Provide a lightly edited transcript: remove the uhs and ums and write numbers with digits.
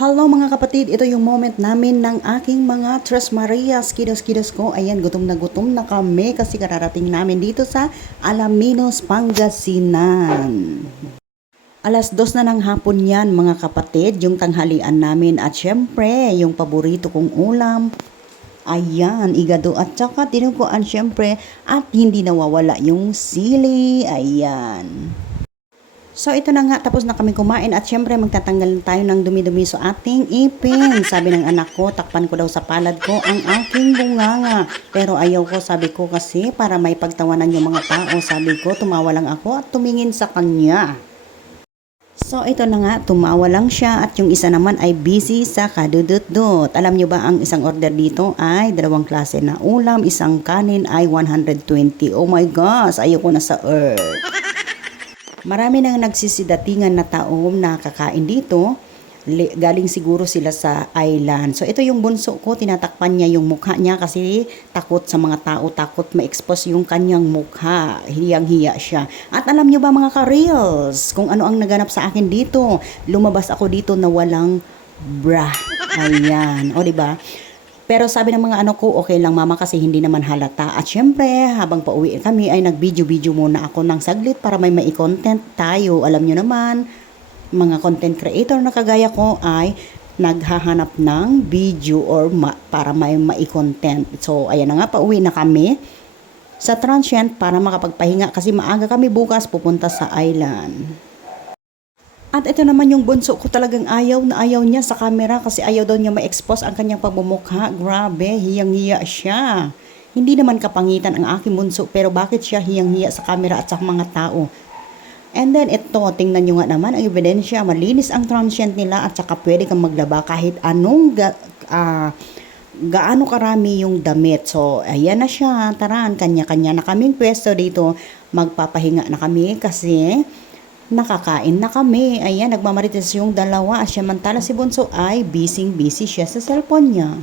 Hello mga kapatid, ito yung moment namin ng aking mga Tres Marias, kidos-kidos ko. Ayan, gutom na kami kasi kararating namin dito sa Alaminos, Pangasinan. Alas 2 na ng hapon yan mga kapatid, yung tanghalian namin at syempre yung paborito kong ulam. Ayan, igado at saka tinuguan syempre at hindi nawawala yung sili. Ayan. So ito na nga, tapos na kami kumain at syempre magtatanggal tayo ng dumi-dumi sa ating ipin. Sabi ng anak ko, takpan ko daw sa palad ko ang aking bunganga. Pero ayaw ko, sabi ko kasi para may pagtawanan yung mga tao. Sabi ko, tumawa lang ako at tumingin sa kanya. So ito na nga, tumawa lang siya at yung isa naman ay busy sa kadudut-dut. Alam nyo ba ang isang order dito ay dalawang klase na ulam, isang kanin ay 120. Oh my gosh, ayaw ko na sa earth. Marami nang nagsisidatingan na tao na kakain dito. Galing siguro sila sa island. So ito yung bunso ko, tinatakpan niya yung mukha niya kasi takot sa mga tao, takot ma-expose yung kanyang mukha. Hiyang-hiya siya. At alam nyo ba mga ka-reels, kung ano ang naganap sa akin dito? Lumabas ako dito na walang bra. Ayan. O diba? Pero sabi ng mga anak ko, okay lang mama kasi hindi naman halata. At syempre, habang pauwi kami ay nag-video-video muna ako ng saglit para may content tayo. Alam nyo naman, mga content creator na kagaya ko ay naghahanap ng video or para may content. So, ayan na nga, pauwi na kami sa transient para makapagpahinga kasi maaga kami bukas pupunta sa island. At ito naman yung bunso ko, talagang ayaw na ayaw niya sa camera kasi ayaw daw niya ma-expose ang kanyang pagmumukha. Grabe, hiyang-hiya siya. Hindi naman kapangitan ang aking bunso pero bakit siya hiyang-hiya sa camera at sa mga tao? And then ito, tingnan nyo nga naman ang ebidensya. Malinis ang transient nila at saka pwede kang maglaba kahit anong gaano karami yung damit. So, ayan na siya. Taran, kanya-kanya na kaming pwesto dito. Magpapahinga na kami kasi nakakain na kami. Ayan, nagmamarites yung dalawa. At samantala si bunso ay busy siya sa cellphone niya.